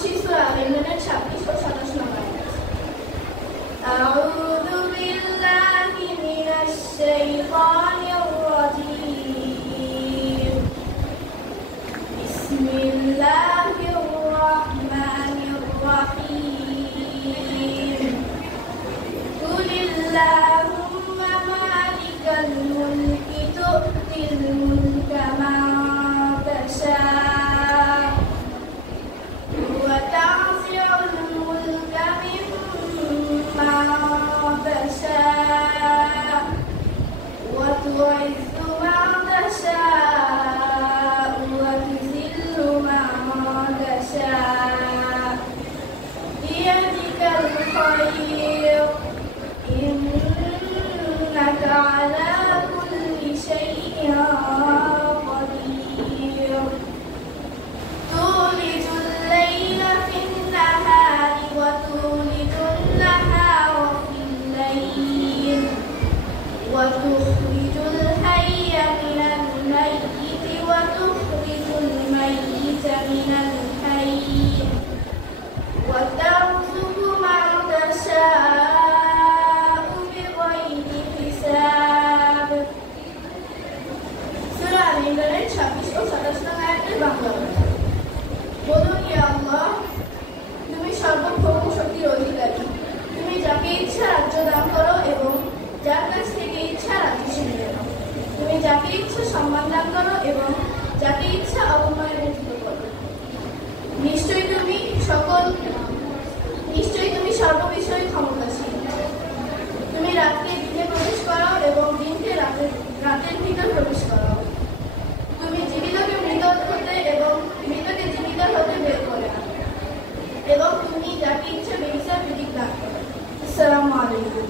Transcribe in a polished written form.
করছি সূরা আল ইমরানের 26 ও 27 নম্বর আয়াত। আউযু বিল্লাহি মিনাশ শাইতানির রাজীম। বিসমিল্লাহির রাহমানির রাহিম। কুলিল্লাহুম্মা মালিকাল মুলকি তু'তিল মুলকা মান তাশা وتنزع الملك ممن تشاء وتعز من تشاء وتذل من تشاء بيدك الخير إنك على كل شيء قدير تولج الليل في النهار وتولج النهار في الليل وتخرج الحي من الميت وتخرج الميت من الحي وترزق من تشاء بغير حساب। সূরা আল ইমরানের 26 ও 27 নং আয়াতের বাংলা অর্থ। বলুন, ইয়া আল্লাহ, তুমি সর্বভৌম শক্তির অধিকারী। তুমি যাকে ইচ্ছা রাজ্য দান করো এবং যার কাছ থেকে ইচ্ছা রাজ্য ছিনিয়ে নাও। তুমি যাকে ইচ্ছা সম্মান দান করো এবং যাকে ইচ্ছা অবমাননা মুক্ত করো। নিশ্চয়ই তুমি সর্ববিষয়ে ক্ষমতাশীল। তুমি রাতকে দিনে প্রবেশ করো এবং দিনকে রাতের ভিতর প্রবেশ করো। তুমি জীবিতকে মৃত হতে এবং মৃতকে জীবিত হতে বের করে আনো এবং তুমি যাকে ইচ্ছা বেহিসাব রিজিক দান করো। আসসালামু আলাইকুম।